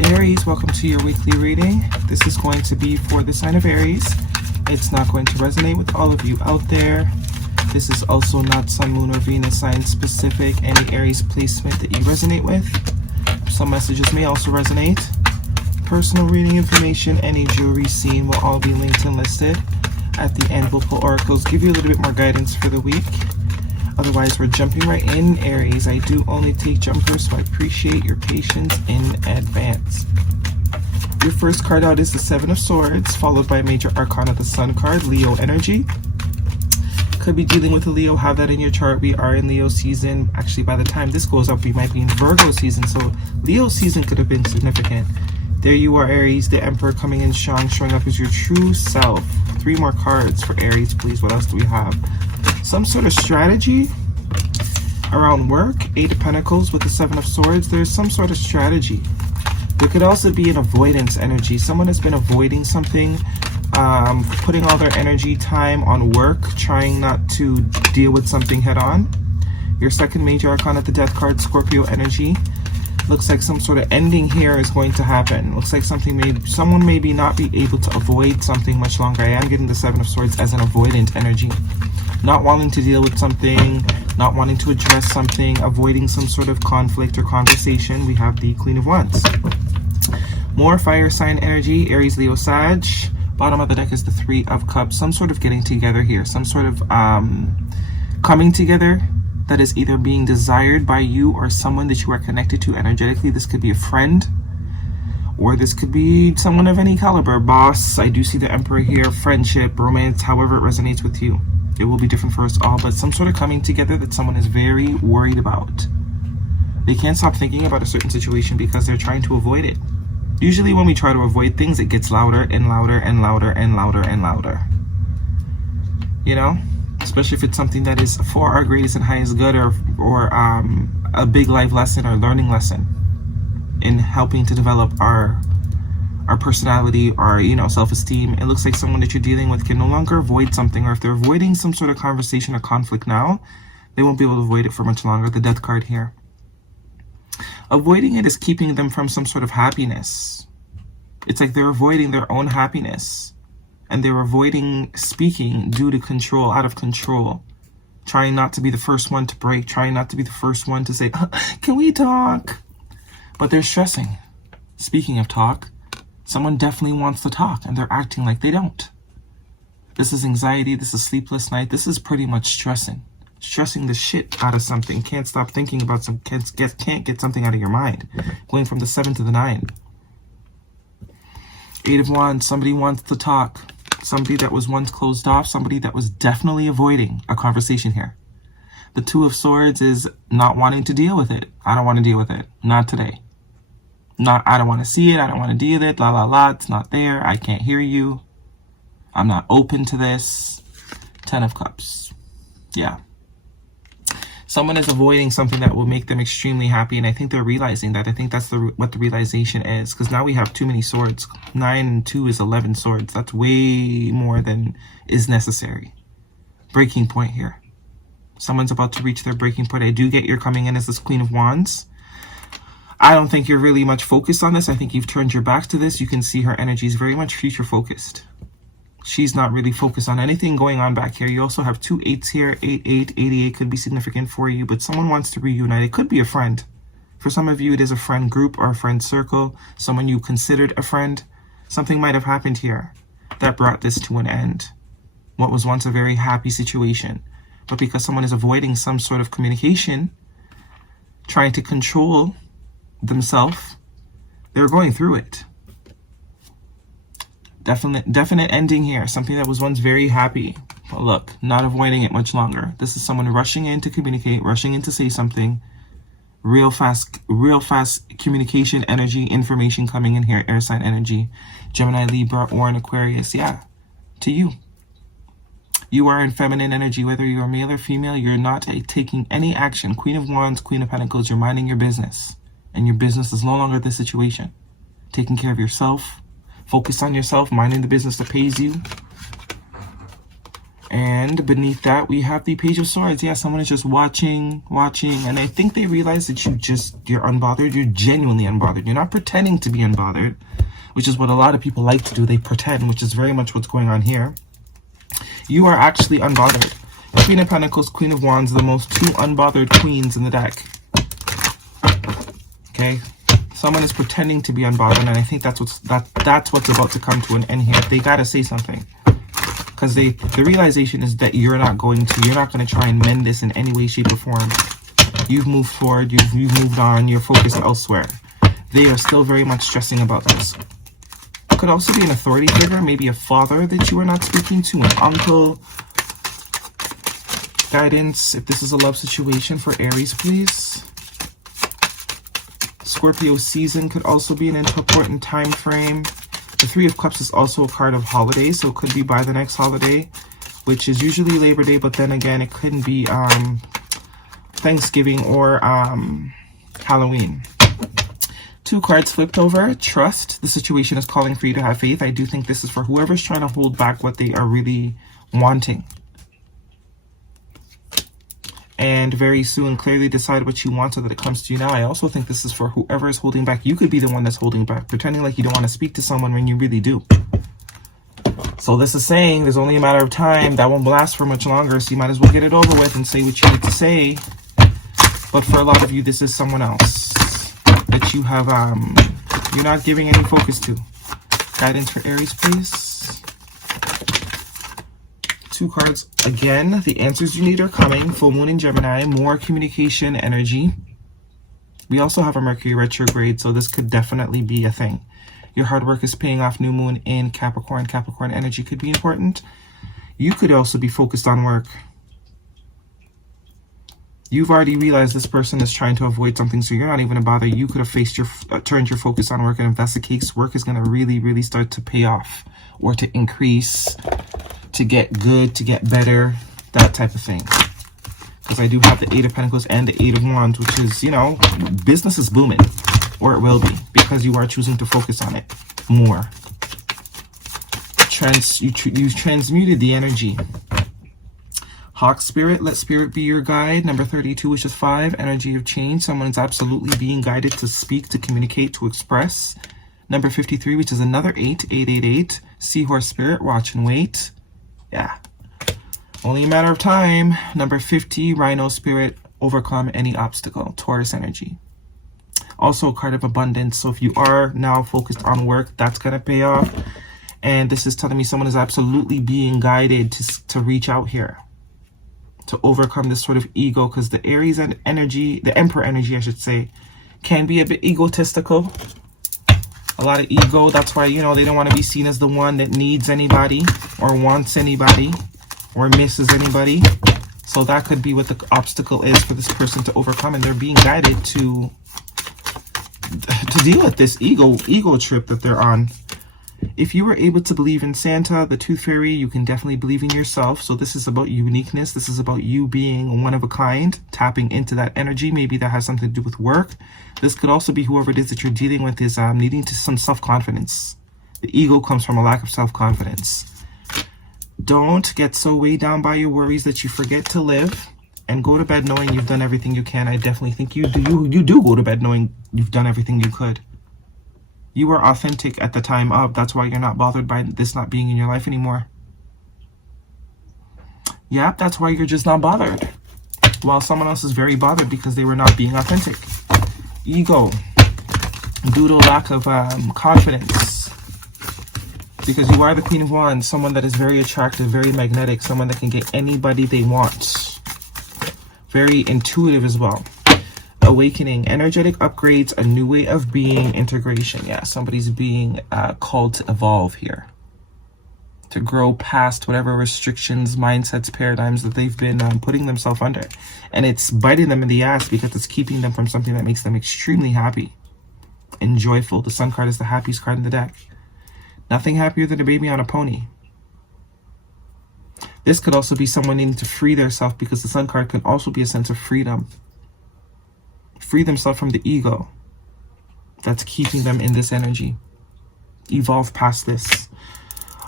Aries, welcome to your weekly reading. This is going to be for the sign of Aries. It's not going to resonate with all of you out there. This is also not Sun, Moon, or Venus sign specific. Any Aries placement that you resonate with. Some messages may also resonate. Personal reading information, any jewelry seen will all be linked and listed. At the end, we'll pull oracles, give you a little bit more guidance for the week. Otherwise, we're jumping right in, Aries. I do only take jumpers, so I appreciate your patience in advance. Your first card out is the Seven of Swords, followed by Major Arcana, the Sun card, Leo energy. Could be dealing with a Leo, have that in your chart. We are in Leo season. Actually, by the time this goes up, we might be in Virgo season, so Leo season could have been significant. There you are, Aries, the Emperor coming in strong, showing up as your true self. 3 more cards for Aries, please. What else do we have? Some sort of strategy around work. 8 of Pentacles with the 7 of Swords. There's some sort of strategy. There could also be an avoidance energy. Someone has been avoiding something, putting all their energy, time on work, trying not to deal with something head on. Your second Major Arcana, the Death card, Scorpio energy. Looks like some sort of ending here is going to happen. Looks like someone maybe not be able to avoid something much longer. I am getting the 7 of Swords as an avoidant energy. Not wanting to deal with something, not wanting to address something, avoiding some sort of conflict or conversation. We have the Queen of Wands. More fire sign energy, Aries, Leo, Sag. Bottom of the deck is the 3 of Cups. Some sort of getting together here. Some sort of coming together that is either being desired by you or someone that you are connected to energetically. This could be a friend, or this could be someone of any caliber. Boss, I do see the Emperor here. Friendship, romance, however it resonates with you. It will be different for us all, but some sort of coming together that someone is very worried about. They can't stop thinking about a certain situation because they're trying to avoid it. Usually when we try to avoid things, it gets louder and louder and louder and louder and louder. You know? Especially if it's something that is for our greatest and highest good, or a big life lesson or learning lesson in helping to develop our personality, our self-esteem. It looks like someone that you're dealing with can no longer avoid something, or if they're avoiding some sort of conversation or conflict now, they won't be able to avoid it for much longer. The Death card here. Avoiding it is keeping them from some sort of happiness. It's like they're avoiding their own happiness. And they're avoiding speaking due to control, out of control. Trying not to be the first one to break. Trying not to be the first one to say, can we talk? But they're stressing. Speaking of talk, someone definitely wants to talk and they're acting like they don't. This is anxiety. This is sleepless night. This is pretty much stressing. Stressing the shit out of something. Can't stop thinking about some kids. Can't get something out of your mind. Going from the 7 to the 9. 8 of Wands. Somebody wants to talk. Somebody that was once closed off, somebody that was definitely avoiding a conversation here. The 2 of Swords is not wanting to deal with it. I don't want to deal with it. Not today. I don't want to see it. I don't want to deal with it. La la la. It's not there. I can't hear you. I'm not open to this. 10 of Cups. Yeah. Someone is avoiding something that will make them extremely happy, and I think they're realizing that. I think that's what the realization is, because now we have too many swords. 9 and 2 is 11 swords. That's way more than is necessary. Breaking point here. Someone's about to reach their breaking point. I do get you're coming in as this Queen of Wands. I don't think you're really much focused on this. I think you've turned your back to this. You can see her energy is very much future focused. She's not really focused on anything going on back here. You also have 2 8s here. 8, 8, 88 could be significant for you, but someone wants to reunite. It could be a friend. For some of you, it is a friend group or a friend circle. Someone you considered a friend. Something might have happened here that brought this to an end. What was once a very happy situation. But because someone is avoiding some sort of communication, trying to control themselves, they're going through it. Definite ending here. Something that was once very happy. But look, not avoiding it much longer. This is someone rushing in to communicate, rushing in to say something. Real fast communication energy, information coming in here. Air sign energy. Gemini, Libra, or an Aquarius. Yeah, to you. You are in feminine energy, whether you're male or female. You're not taking any action. Queen of Wands, Queen of Pentacles. You're minding your business. And your business is no longer the situation. Taking care of yourself. Focus on yourself, minding the business that pays you. And beneath that, we have the Page of Swords. Yeah, someone is just watching, and I think they realize that you're unbothered. You're genuinely unbothered. You're not pretending to be unbothered, which is what a lot of people like to do. They pretend, which is very much what's going on here. You are actually unbothered. Queen of Pentacles, Queen of Wands, the most two unbothered queens in the deck. Okay? Someone is pretending to be unbothered, and I think that's what's about to come to an end here. They gotta say something. Because the realization is that you're not going to try and mend this in any way, shape, or form. You've moved forward, you've moved on, you're focused elsewhere. They are still very much stressing about this. It could also be an authority figure, maybe a father that you are not speaking to, an uncle. Guidance, if this is a love situation for Aries, please. Scorpio season could also be an important time frame. The Three of Cups is also a card of holiday, so it could be by the next holiday, which is usually Labor Day, but then again, it couldn't be Thanksgiving or Halloween. Two cards flipped over. Trust. The situation is calling for you to have faith. I do think this is for whoever's trying to hold back what they are really wanting. And very soon, clearly decide what you want so that it comes to you now. I also think this is for whoever is holding back. You could be the one that's holding back, pretending like you don't want to speak to someone when you really do. So this is saying there's only a matter of time. That won't last for much longer, so you might as well get it over with and say what you need to say. But for a lot of you, this is someone else that you have, you're not giving any focus to. Guidance for Aries, please. Two cards again. The answers you need are coming. Full moon in Gemini, more communication energy. We also have a Mercury retrograde, so this could definitely be a thing. Your hard work is paying off. New moon in Capricorn. Capricorn energy could be important. You could also be focused on work. You've already realized this person is trying to avoid something, so you're not even a bother. You could have turned your focus on work, and if that's the case, work is going to really start to pay off or to increase, to get good, to get better, that type of thing. Because I do have the Eight of Pentacles and the Eight of Wands, which is, you know, business is booming, or it will be, because you are choosing to focus on it more. You've transmuted the energy. Hawk Spirit, let Spirit be your guide. Number 32, which is 5, energy of change. Someone is absolutely being guided to speak, to communicate, to express. Number 53, which is another 8, 888. Seahorse Spirit, watch and wait. Yeah. Only a matter of time. Number 50, Rhino Spirit, overcome any obstacle. Taurus energy. Also a card of abundance. So if you are now focused on work, that's going to pay off. And this is telling me someone is absolutely being guided to reach out here, to overcome this sort of ego, because the Aries energy, the Emperor energy, I should say, can be a bit egotistical. A lot of ego. That's why, you know, they don't want to be seen as the one that needs anybody or wants anybody or misses anybody. So that could be what the obstacle is for this person to overcome, and they're being guided to deal with this ego trip that they're on. If you were able to believe in Santa, the Tooth Fairy, you can definitely believe in yourself. So this is about uniqueness. This is about you being one of a kind, tapping into that energy. Maybe that has something to do with work. This could also be whoever it is that you're dealing with is needing some self-confidence. The ego comes from a lack of self-confidence. Don't get so weighed down by your worries that you forget to live, and go to bed knowing you've done everything you can. I definitely think you do go to bed knowing you've done everything you could. You were authentic at the time of. That's why you're not bothered by this not being in your life anymore. Yep, that's why you're just not bothered. While someone else is very bothered because they were not being authentic. Ego. Due to lack of confidence. Because you are the Queen of Wands. Someone that is very attractive, very magnetic. Someone that can get anybody they want. Very intuitive as well. Awakening, energetic upgrades, a new way of being, integration. Yeah, somebody's being called to evolve here, to grow past whatever restrictions, mindsets, paradigms that they've been putting themselves under. And it's biting them in the ass because it's keeping them from something that makes them extremely happy and joyful. The Sun card is the happiest card in the deck. Nothing happier than a baby on a pony. This could also be someone needing to free themselves, because the Sun card can also be a sense of freedom. Free themselves from the ego that's keeping them in this energy. Evolve past this.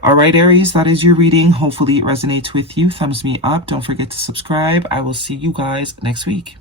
All right, Aries, that is your reading. Hopefully it resonates with you. Thumbs me up. Don't forget to subscribe. I will see you guys next week.